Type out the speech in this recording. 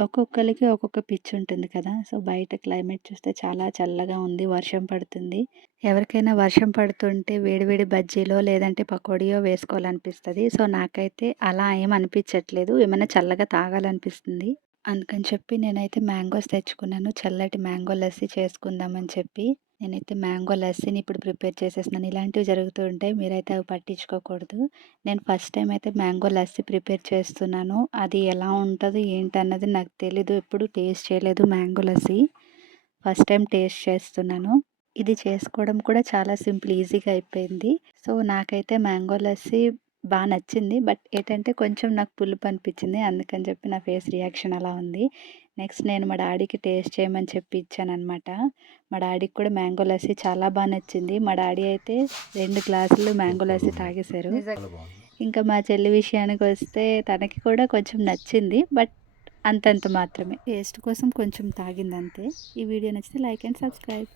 ఒక్కొక్కళ్ళకి ఒక్కొక్క పిచ్చి ఉంటుంది కదా! సో, బయట క్లైమేట్ చూస్తే చాలా చల్లగా ఉంది. వర్షం పడుతుంది. ఎవరికైనా వర్షం పడుతుంటే వేడి వేడి బజ్జీలో లేదంటే పకోడీయో వేసుకోవాలనిపిస్తది. సో, నాకైతే అలా ఏం అనిపించట్లేదు. ఏమైనా చల్లగా తాగాలనిపిస్తుంది. అందుకని చెప్పి నేనైతే మ్యాంగోస్ తెచ్చుకున్నాను. చల్లటి మ్యాంగో లస్సీ చేసుకుందామని చెప్పి. నేనైతే మ్యాంగో లస్సీని ఇప్పుడు ప్రిపేర్ చేసేస్తున్నాను. ఇలాంటివి జరుగుతూ ఉంటాయి. మీరైతే అవి పట్టించుకోకూడదు. నేను ఫస్ట్ టైమ్ అయితే మ్యాంగో లస్సీ ప్రిపేర్ చేస్తున్నాను. అది ఎలా ఉంటదో ఏంటన్నది నాకు తెలీదు. ఎప్పుడు టేస్ట్ చేయలేదు mango lassi. First time taste చేస్తున్నాను. ఇది చేసుకోవడం కూడా చాలా సింపుల్, ఈజీగా అయిపోయింది. సో, నాకైతే మ్యాంగో లస్సీ నచ్చింది. బట్ ఏంటంటే కొంచెం నాకు పులుపు అనిపించింది. అందుకని చెప్పి నా ఫేస్ రియాక్షన్ అలా ఉంది. నెక్స్ట్ నేను మా డాడీకి టేస్ట్ చేయమని చెప్పి ఇచ్చాననమాట. మా డాడీకి కూడా మ్యాంగో లస్సీ చాలా నచ్చింది. మా డాడీ అయితే 2 గ్లాసులు మ్యాంగో లస్సీ తాగేశారు. ఇంకా మా చెల్లి విషయానికొస్తే తనకి కూడా కొంచెం నచ్చింది. బట్ అంతంత మాత్రమే. టేస్ట్ కోసం కొంచెం తాగిందంతే. ఈ వీడియో నచ్చితే లైక్ అండ్ సబ్స్క్రైబ్.